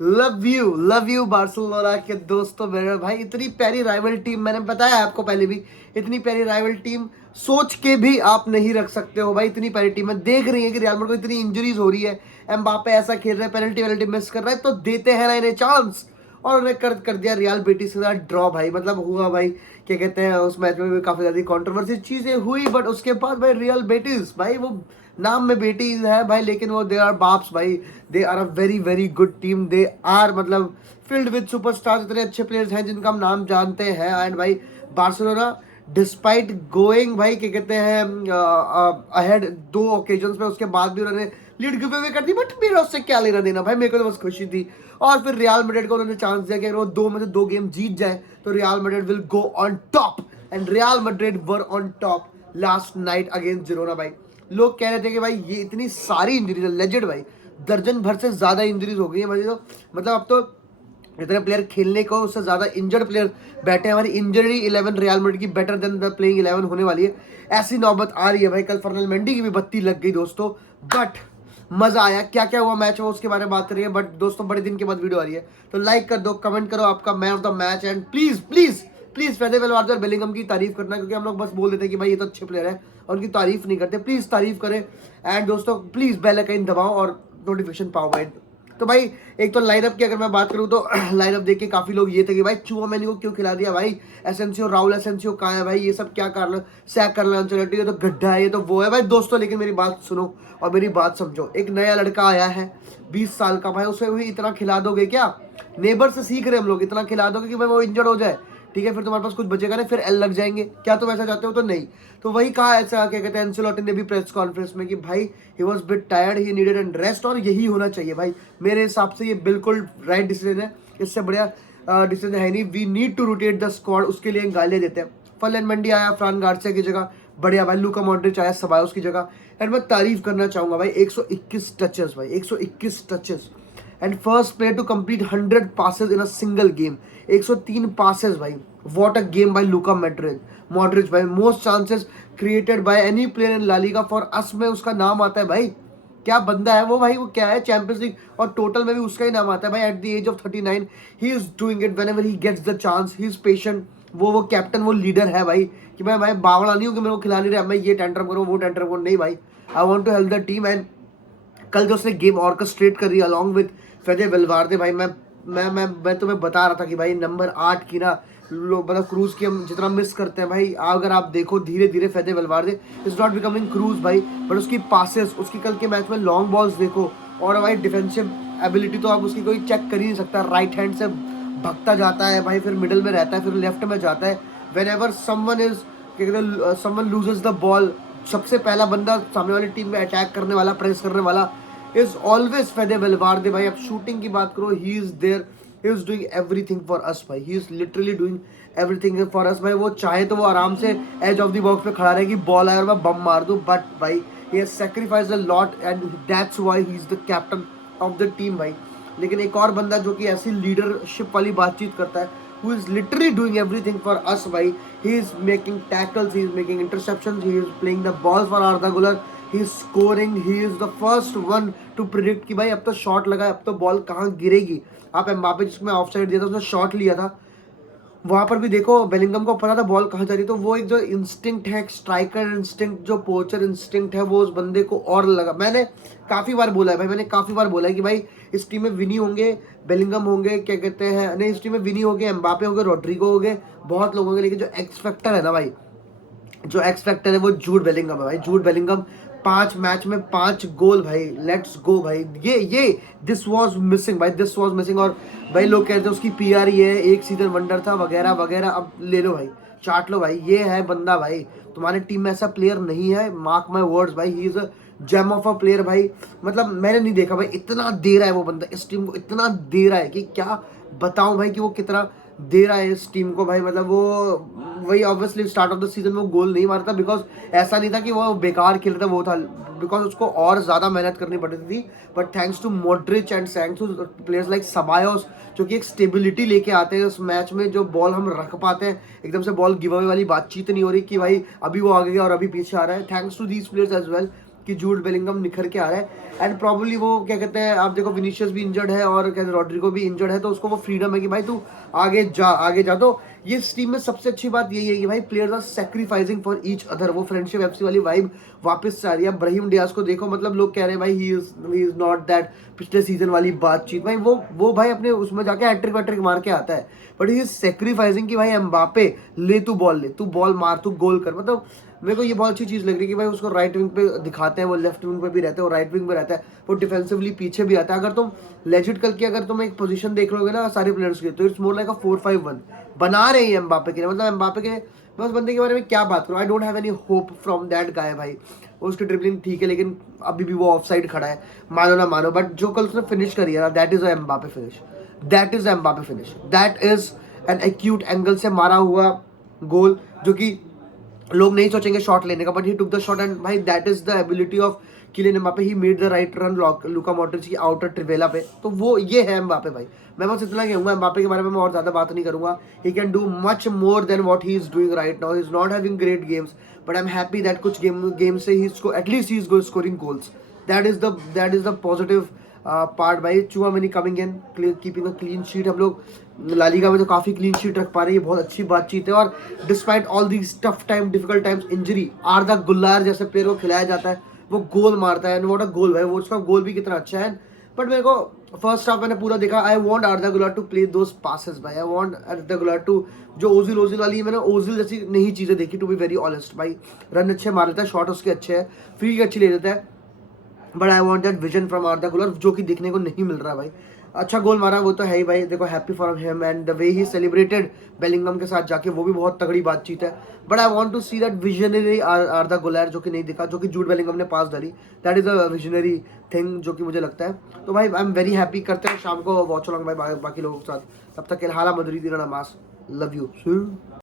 Love you Barcelona के दोस्तों। मेरे भाई इतनी प्यारी राइवल टीम, मैंने बताया आपको पहले भी, इतनी प्यारी राइवल टीम सोच के भी आप नहीं रख सकते हो भाई। इतनी प्यारी टीम है, देख रही है कि रियल मैड्रिड को इतनी इंजरीज हो रही है, एम्बापे ऐसा खेल रहा है, पेनल्टी वेनल्टी मिस कर रहा है, तो देते हैं ना इन्हें चांस। और उन्हें कर दिया रियल बेटिस के साथ ड्रॉ भाई। मतलब हुआ भाई, क्या कहते हैं, उस मैच में भी काफी ज्यादा कंट्रोवर्सी चीजें हुई, बट उसके बाद भाई रियल बेटिस भाई, वो नाम में बेटी है भाई, लेकिन वो दे आर बाप्स भाई। They are a very very good team. They are मतलब फील्ड विद सुपरस्टार्स, इतने अच्छे प्लेयर्स हैं जिनका हम नाम जानते हैं। एंड भाई बार्सिलोना डिस्पाइट गोइंग भाई, क्या कहते हैं, अहेड 2 ओकेजन्स पे, उसके बाद भी उन्होंने लीड गिव अवे कर दी। बट मेरा उससे क्या लेना देना भाई, मेरे को तो बस खुशी थी। और फिर रियल मैड्रिड को उन्होंने चांस दिया कि अगर वो 2 में से 2 गेम जीत जाए तो real Madrid will go on top. And real Madrid were on top last night against Girona भाई। लोग कह रहे थे कि भाई ये इतनी सारी इंजरीज है, लेजेंड भाई, दर्जन भर से ज्यादा इंजरीज हो गई है भाई। तो मतलब अब तो इतने प्लेयर खेलने को, उससे ज्यादा इंजर्ड प्लेयर बैठे हैं। हमारी इंजरी 11 रियल मैड्रिड की बेटर देन द प्लेइंग 11 होने वाली है। ऐसी नौबत आ रही है भाई। कल फर्नल मेंडी की भी बत्ती लग गई दोस्तों, बट मजा आया। क्या क्या हुआ मैच में उसके बारे में बात करेंगे। बट दोस्तों बड़े दिन के बाद वीडियो आ रही है, तो लाइक कर दो, कमेंट करो आपका man of the match, and please please please Fede Valverde और बेलिंगम की तारीफ करना, क्योंकि हम लोग बस बोल देते हैं कि भाई ये तो अच्छे प्लेयर है और उनकी तारीफ नहीं करते। प्लीज तारीफ करें। एंड दोस्तों प्लीज बेल आइकन दबाओ और नोटिफिकेशन पाओ भाई। तो भाई एक तो लाइनअप की अगर मैं बात करूं तो लाइनअप देख के काफी लोग ये थे कि भाई चुआमेनी को क्यों खिला दिया भाई, एसेंसियो, राहुल एसेंसियो कहाँ है भाई, ये सब क्या करना, सैक करना अंचेलोटी, ये तो गड्ढा है, ये तो वो है भाई। दोस्तों लेकिन मेरी बात सुनो और मेरी बात समझो। एक नया लड़का आया है 20 साल का भाई, उसे भी इतना खिला दोगे क्या? नेबर से सीख रहे हम लोग, इतना खिला दोगे कि भाई वो इंजर्ड हो जाए, ठीक है, फिर तुम्हारे पास कुछ बचेगा नहीं, फिर एल लग जाएंगे। क्या तुम ऐसा चाहते हो? तो नहीं। तो वही कहा ऐसा, क्या कहते हैं, एंसेलोटी ने भी प्रेस कॉन्फ्रेंस में कि भाई he was bit tired, he needed and rest, और यही होना चाहिए भाई। मेरे हिसाब से ये बिल्कुल राइट डिसीजन है, इससे बढ़िया डिसीजन है नहीं। We need to rotate the squad, उसके लिए गालियां देते हैं। फर्लन मंडी आया फ्रान गार्सिया की जगह, बढ़िया भाई। लूका मॉड्रिच आया सबायोस की जगह। एंड मैं तारीफ करना चाहूंगा भाई, 121 टचेस भाई, 121 touches, and first player to complete 100 passes in a single game. 103 passes भाई, what a game by Luka Modric भाई। Most chances created by any player in La Liga for us में उसका नाम आता है भाई। क्या बंदा है वो भाई, वो क्या है, चैंपियंस लीग और टोटल में भी उसका ही नाम आता है भाई। At the age of 39 he is doing it whenever he gets the chance, he is patient. वो कैप्टन, वो लीडर है भाई, कि मैं बावड़ा नहीं हूँ कि मेरे को खिला नहीं रहा, मैं ये टेंटरम करूँ वो टेंटरम करूँ, नहीं भाई। I want to help the team. And कल जो उसने गेम ऑर्केस्ट्रेट कर रही अलॉन्ग विद फेदे वेलवार्दे भाई, मैं तुम्हें बता रहा था कि भाई नंबर 8 की ना लोग, मतलब क्रूज की हम जितना मिस करते हैं भाई, अगर आप देखो धीरे धीरे फेदे वेलवार्दे इज नॉट बिकमिंग क्रूज भाई, बट उसकी पासेस, उसकी कल के मैच में लॉन्ग बॉल्स देखो, और भाई डिफेंसिव एबिलिटी तो आप उसकी कोई चेक कर ही नहीं सकता। राइट हैंड से भगता जाता है भाई, फिर मिडिल में रहता है, फिर लेफ्ट में जाता है। When ever someone loses the ball, सबसे पहला बंदा सामने वाली टीम में अटैक करने वाला, प्रेस करने वाला इज ऑलवेज फेदे वेलवार्दे भाई। अब शूटिंग की बात करो, he is there, he is doing everything for us भाई, he is literally doing everything for us भाई। वो चाहे तो वो आराम से एज ऑफ द बॉक्स पे खड़ा रहे कि बॉल आए और मैं बम मार दूं, बट भाई he has sacrificed a lot and that's why he is the captain of the team भाई। लेकिन एक और बंदा जो कि ऐसी लीडरशिप वाली बातचीत करता है, who is literally doing everything for us भाई, he is making tackles, he is making interceptions, he is playing the ball for Arda Güler, he is scoring, he is the first one to predict कि भाई अब तो shot लगा है, अब तो ball कहाँ गिरेगी। आप एम्बापे जिसमें ऑफ साइड दिया था, उसने शॉट लिया था, वहां पर भी देखो बेलिंगम को पता था बॉल कहाँ जा रही, तो वो एक जो इंस्टिंक्ट है, स्ट्राइकर इंस्टिंक्ट, जो पोचर इंस्टिंक्ट है, वो उस बंदे को और लगा। मैंने काफी बार बोला है भाई, मैंने काफी बार बोला है कि भाई इस टीम में विनी होंगे, बेलिंगम होंगे, क्या कहते हैं, नहीं इस टीम में विनी होंगे, एम्बापे होंगे, रोड्रिगो होंगे, बहुत लोग होंगे, लेकिन जो एक्स फैक्टर है ना भाई, जो एक्स फैक्टर है वो जूड बेलिंगम है भाई। जूड बेलिंगम 5 मैच में 5 गोल भाई, लेट्स गो भाई। ये दिस वाज मिसिंग भाई, दिस वाज मिसिंग। और भाई लोग कहते हैं उसकी पीआर ये है, एक सीजन वंडर था वगैरह वगैरह, अब ले लो भाई, चाट लो भाई, ये है बंदा भाई। तुम्हारी टीम में ऐसा प्लेयर नहीं है, मार्क माई वर्ड्स भाई, he is a gem of a player भाई। मतलब मैंने नहीं देखा भाई, इतना दे रहा है वो बंदा इस टीम को, इतना दे रहा है कि क्या बताऊं भाई, कि वो कितना दे रहा है इस टीम को भाई। मतलब वो वही obviously start of the season में वो गोल नहीं मारता, बिकॉज ऐसा नहीं था कि वो बेकार खेल रहा था, वो था बिकॉज उसको और ज्यादा मेहनत करनी पड़ती थी। But thanks to Modric and thanks to players like Ceballos, जो कि एक स्टेबिलिटी लेके आते हैं उस मैच में, जो बॉल हम रख पाते हैं, एकदम से बॉल गिव अवे वाली बातचीत नहीं हो रही कि भाई अभी वो आगे गया और अभी पीछे आ रहा है। Thanks to these players as well. कि जूड बेलिंगम निखर के आ रहा है। एंड प्रॉब्ली वो क्या कहते हैं, आप देखो विनीशियस भी इंजर्ड है और कहते रॉड्रिगो भी इंजर्ड है, तो उसको वो फ्रीडम है कि भाई तू आगे जा। तो ये इस टीम में सबसे अच्छी बात यही है कि भाई players are sacrificing for each other. वो फ्रेंडशिप एफसी वाली वाइब वापस से आ रही है। ब्राहिम डियाज को देखो, मतलब लोग कह रहे हैं भाई ही इज नॉट दैट पिछले सीजन वाली बातचीत, भाई वो भाई अपने उसमें जाके हैट्रिक वैट्रिक मार के आता है, बट ही इज सेक्रीफाइसिंग कि भाई एम्बापे ले तू बॉल मार, तू गोल कर। मतलब मेरे को ये बहुत अच्छी चीज़ लग रही है कि भाई उसको राइट विंग पे दिखाते हैं, वो लेफ्ट विंग पे भी रहता है, वो राइट विंग पे रहता है, वो डिफेंसिवली पीछे भी आता है। अगर तुम लेजिट कल की अगर तुम एक पोजीशन देख लोगे ना सारे प्लेयर्स की, तो इट्स मोर लाइक अ 4-5-1 बना रहे हैं एम्बापे के लिए। मतलब एम्बापे के मैं उस बंदे के बारे में क्या बात करूँ, I don't have any hope from that guy भाई। उसकी ड्रिबलिंग ठीक है, लेकिन अभी भी वो ऑफ साइड खड़ा है, मानो ना मानो, बट जो कल उसने फिनिश करी है ना, that is Mbappe finish, that is Mbappe finish, that is an acute angle से मारा हुआ गोल, जो कि लोग नहीं सोचेंगे शॉट लेने का, but he took the shot. And भाई that is the ability of Kylian Mbappe, he made the right run Luka Modric की आउटर ट्रिवेला पे। तो वो ये है एम्बापे भाई। मैं बस इतना कहूंगा एम्बापे के बारे में, मैं और ज्यादा बात नहीं करूंगा। He can do much more than what he is doing right now. He is not having great games, but I am happy that कुछ गेम से he at least he is scoring goals. That is the positive part भाई। Tchouameni coming in, keeping a clean sheet. हम लोग La Liga में तो काफ़ी clean sheet रख पा रहे हैं, ये बहुत अच्छी बातचीत है। और despite all these tough time, difficult times, injury, Arda Guler जैसे प्लेयर को खिलाया जाता है, वो गोल मारता है। एंड व्हाट अ गोल भाई, वो उसका गोल भी कितना अच्छा है। बट मेरे को फर्स्ट हाफ मैंने पूरा देखा, I want Arda Guler to play those passes भाई। I want Arda Guler to, जो ओजिल वाली, मैंने ओजिल जैसी नई चीज़ें देखी टू बी वेरी ऑनेस्ट भाई। रन अच्छे मार लेता है, शॉट उसके अच्छे है, फ्री अच्छी ले लेता है, but I want that vision from आर्दा Guler, जो कि देखने को नहीं मिल रहा भाई। अच्छा गोल मारा वो तो है ही भाई, देखो happy for him, and the way he celebrated Bellingham के साथ जाके, वो भी बहुत तगड़ी बातचीत है। But I want to see that visionary Arda Guler, जो कि नहीं दिखा, जो कि जूड बेलिंगम ने पास डाली, that is a visionary thing, जो कि मुझे लगता है। तो भाई आई एम वेरी हैप्पी, करते हैं शाम को वॉच अलॉन्ग भाई बाकी लोगों के साथ। तब तक के हाला मदरी नमाज, लव यू।